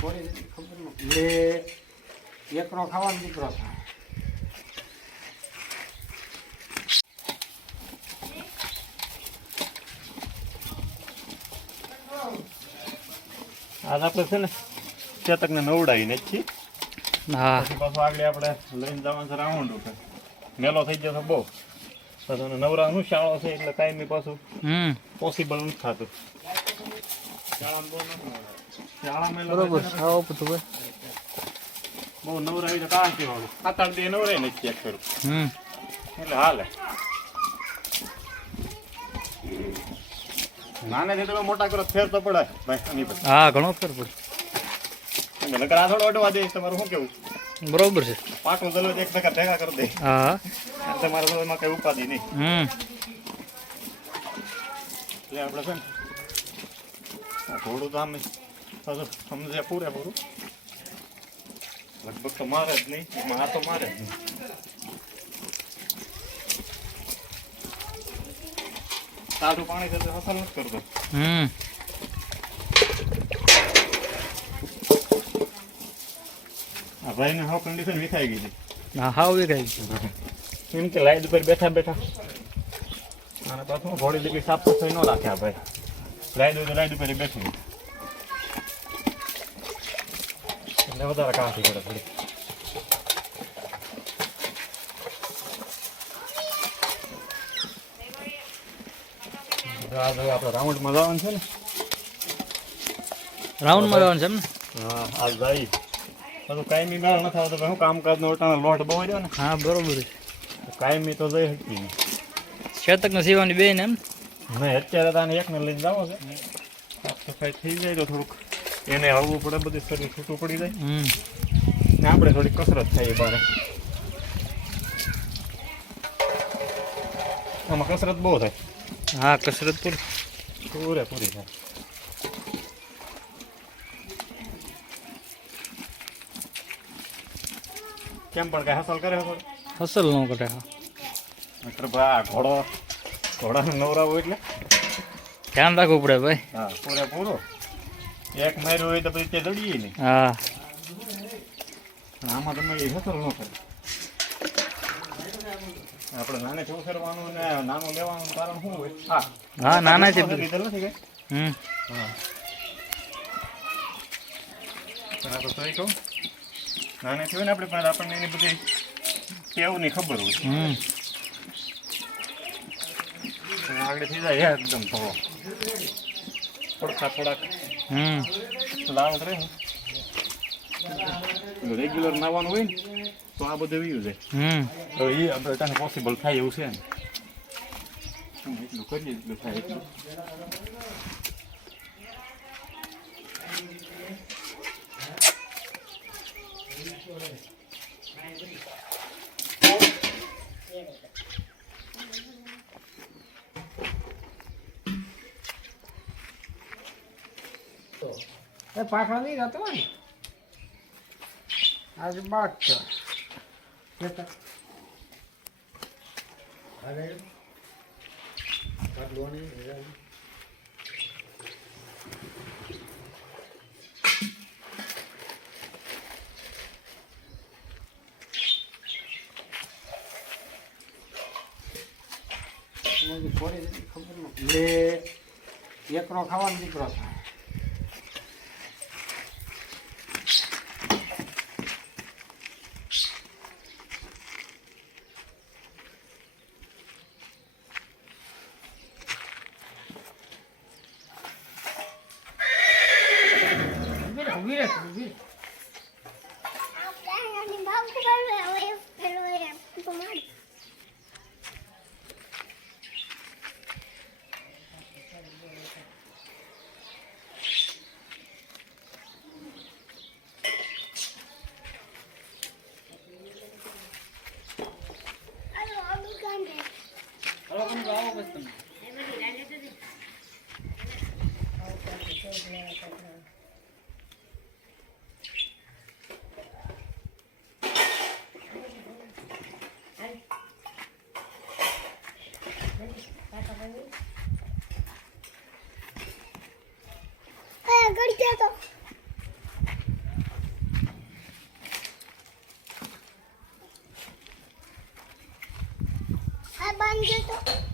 ખબર નથી એકનો ખાવાનો દીકરો થાય. આજ આપણે છે ને ચેતકને નવડાવીને જ છીએ. હા પછી પાછું આગળ આપણે લઈને જવાનું છે રાઉન્ડ ઉપર. મેલો થઈ જશે બહુ પછી નવરાનું શાળો છે એટલે કાંઈ પાછું પોસિબલ નથી થતું. શાળામાં બરોબર આવો બધું ભાઈ બહુ નવરાવી તો કાંઈ વાળું 7-8 દી નવરાય ને ચેક કરું એટલે હાલે. નાને છે તો મોટા કરો ફેર તો પડે ભાઈ આની પર. હા ઘણો ફેર પડે. નકર આ થોડો અડવા દે તમારું શું કેવું? બરોબર છે. પાટું દલો એક ટકા ભેગા કરી દે. હા તમારે તો એમાં કઈ ઉપાધિ નહીં. એટલે આપણે છે ને થોડું તો આમ સમજ્યા પૂરેપૂરું લગભગ તો મારે જ નહીં એમાં આ તો મારે જ નહીં. તાજું પાણી કરતો હસલ નથી કરતો. આ ભાઈને હાવ કન્ડિશન વિખાઈ ગઈ છે. હા હાવ વિખાઈ ગઈ. એમ કે લાઈટ ઉપર બેઠા બેઠા અને પાછું ઘોડી લીધી સાફ સફાઈ ન રાખ્યા ભાઈ. લાઈટ હોય તો લાઈટ ઉપર બેઠું એટલે વધારે કાંથી પડે થોડી. આપણે રાઉન્ડમાં જવાનું છે ને. રાઉન્ડમાં જવાનું છે એમ ને? હા આજ જાય બધું કાયમી મેળ નથી આવતો શું કામકાજનો ઓટાનો લોટ બહુ રહ્યો ને. હા બરોબર છે. કાયમી તો જઈ શકીએ નહીં. શેતક ને સીવાની બે ને એમ નહીં અત્યારે તો આને એકને લઈને જાવ છે. સાફ સફાઈ થઈ જાય તો થોડુંક એને હળવું પડે બધું શરીર છૂટું પડી જાય ને આપણે થોડીક કસરત થાય બારે. આમાં કસરત બહુ થાય. હા કસરત પૂરેપૂરી થાય. કેમ પણ કઈ હાસલ કરે હસલ ન કરે. મિત્ર ભાઈ ઘોડાને નવરાવો એટલે ધ્યાન રાખવું પડે ભાઈ. હા પૂરેપૂરો. એક માર્યું હોય તો પછી તે દડીએ નહીં. હા આમાં તમે એ હસલ ન કરે. આપણે નાને શું કરવાનું ને નાનું લેવાનું કારણ શું હોય? હા નાના છે લીધેલ નથી કઈ. હા આ તો તોય કહું નાને થયું ને આપણે પાસે આપણને એની બધી કેવું નહીં ખબર હોય. આગળ થઈ જાય એકદમ થોડાક લાવત રહે. રેગ્યુલર નાવાનું હોય ને તો આ બધું એવું છે. તો એ આપણે તને પોસિબલ થાય એવું છે ને. એટલું કરીએ એટલું થાય એટલું. પાછળ નહીં જતો હોય ને આજે બાદ છે. ખબર નથી એકનો ખાવાનો દીકરો થાય. દુકાન જતો